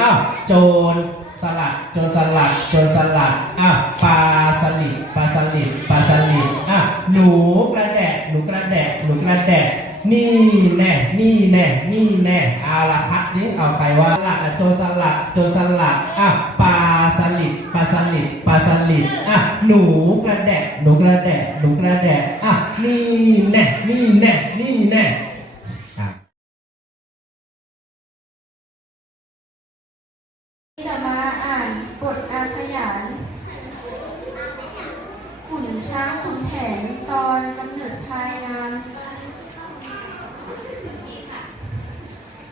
อ้าวโจรสลัดโจรสลัดโจรสลัดอะปลาสลิดปลาสลิดปลาสลิดอะหนูกระแดะหนูกระแดะหนูกระแดะนี่แน่ นี่แน่ นี่แน่เอาละพัดนี้เอาไปว่าสลัดอะโจรสลัดโจรสลัดอะปลาสลิดปลาสลิดปลาสลิดอะหนูกระแดะหนูกระแดะหนูกระแดะอะนี่แน่ นี่แน่ นี่แน่อะ จะมาอ่านบทอาขยานขุนช้างขุนแผนตอนกำเนิดพายงานแม่รักลูก ลูกก็รู้อยู่ว่ารัก ค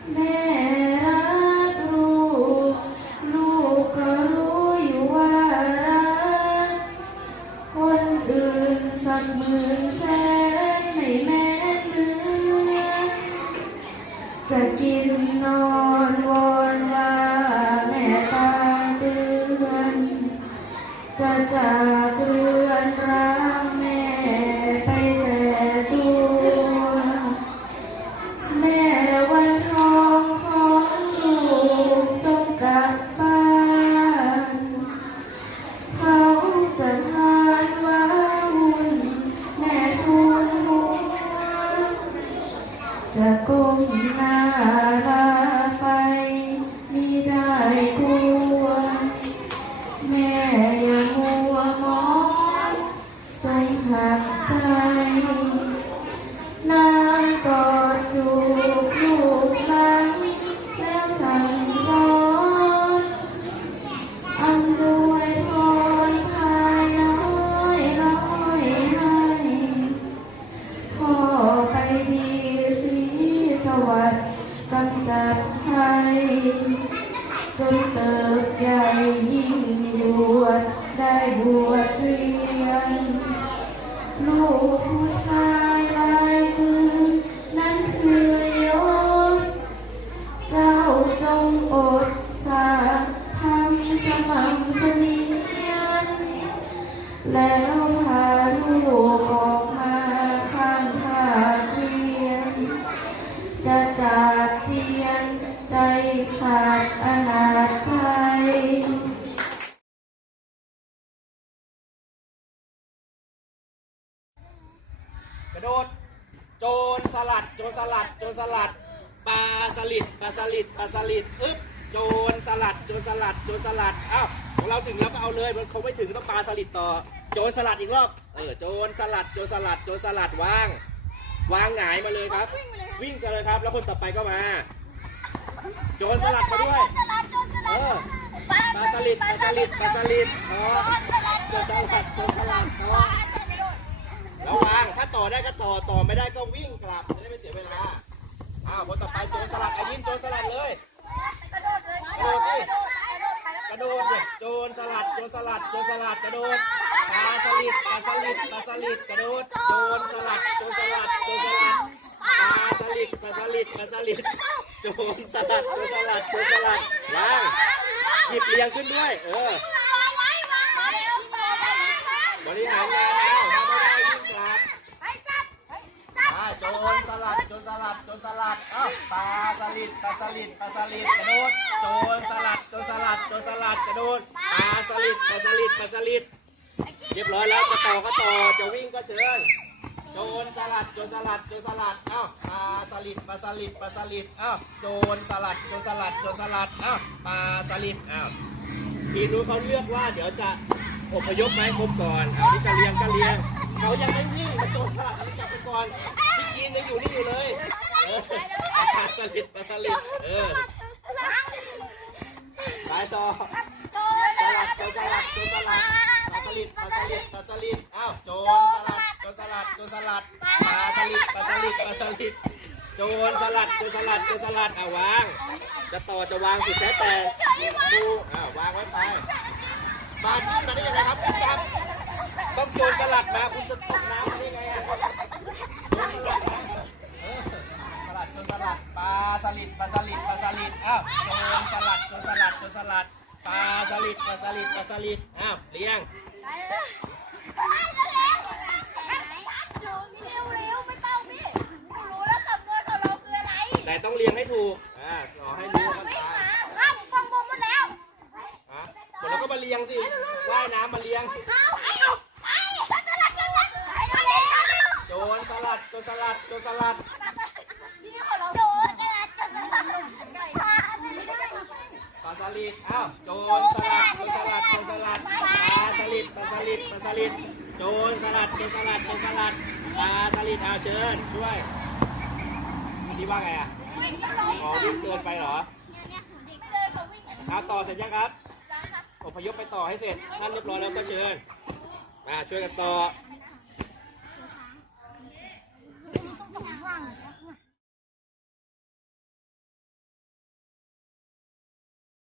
นอื่นสักหมื่นแสนไม่แม้นเนื้อ จะกินนอ จะก้มหน้า จ ระโดด โจรสลัด โจรสลัด โจรสลัด ปลาสลิด ปลาสลิด ปลาสลิด อึ๊บ โจรสลัด โจรสลัด โจรสลัด อ้าว ของเราถึงแล้วก็เอาเลย มันคงไม่ถึงต้องปลาสลิดต่อ โจรสลัดอีกรอบ เออ โจรสลัด โจรสลัด โจรสลัดวาง วางหงายมาเลยครับ วิ่งกันเลยครับ แล้วคนต่อไปก็มา โจรสลัดมาด้วย เออ ปลาสลิด ปลาสลิด ปลาสลิด อ๋อ โจรสลัด โจรสลัดอ๋อระวังถ้าต่อ ได้ก็ต่อต่อไม่ได้ก็วิ่งกลับจะได้ไม่เสียเวลาอ้าวคนต่อไปโจรสลัดไอ้ยิ้มโจรสลัดเลยกระโดดดิกระโดดดิโจรสลัดโจรสลัดโจรสลัดกระโดดปลาสลิดปลาสลิดปลาสลิดกระโดดโจรสลัดโจรสลัดโจรสลัดปลาสลิดปลาสลิดปลาสลิดโจรสลัดโจรสลัดโจรสลัดวางหยิบเรียงขึ้นด้วย เออ บริหารงานแล้วถ้าไม่ได้วิ่งกลับ อ่าโจรสลัดโจรสลัดโจรสลัดอ้าวปลาสลิดปลา สลิดปลาสลิดกระโดดโจรสลัดโจรสลัดโจรสลัดกระโดดปลาสลิดปลาสลิดปลาสลิดเรียบร้อยแล้วจะต่อก็ต่อจะวิ่งก็เชิญโจรสลัดโจรสลัดโจรสลัดอ้าวปลาสลิดปลาสลิดปลาสลิดอ้าวโจรสลัดโจรสลัดโจรสลัดอ้าวปลาสลิดอ้าวทีนู้นเขาเลือกว่าเดี๋ยวจะอพยพไหมครบก่อนอันนี้จะเลี้ยงก็เลี้ยงเขายังไม่วิ่งมาโจรสลัดอันนี้จับไปก่อนพี่กินยังอยู่นี่อยู่เลย ปลาสลิดปลาสลิดเออไปต่อสลัดโจรสลัดโจรสลัดปลาสลิดปลาสลิดปลาสลิดอ้าวโจรสลัดโจรสลัดโจรสลัดปลาสลิดปลาสลิดปลาสลิดโจรสลัดโจรสลัดโจรสลัดอะวาง จะต่อจะวางสุดแท้แต่ดูอ่าวางไว้ไปบาดขึ้นมาได้ยังไงครับคุณครับต้องโจรสลัดมาคุณจะตกน้ำมาได้ไงอะ สลัดจนสลัดปลาสลิดปลาสลิดปลาสลิดอ้าวโจรสลัดจนสลัดจนสลัดปลาสลิดปลาสลิดปลาสลิดอ้าวเลี้ยงแต่ต้องเลี้ยงให้ถูกอ่าขอให้รู้ว่ามันตายมาเลี้ยงสิว่ายน้ำมาเลี้ยง โจรสลัดโจรสลัดโจรสลัด ปลาสลิดอ้าวโจรสลัดโจรสลัดโจรสลัดปลาสลิดปลาสลิดปลาสลิดโจรสลัดโจรสลัดโจรสลัดปลาสลิดเอาเชิญช่วยนี่ว่าไงอะอ๋อวิ่งเกินไปเหรอเอาต่อเสร็จยังครับอพยพไปต่อให้เสร็จท่านเรียบร้อยแล้วก็เชิญมาช่วยกันต่อ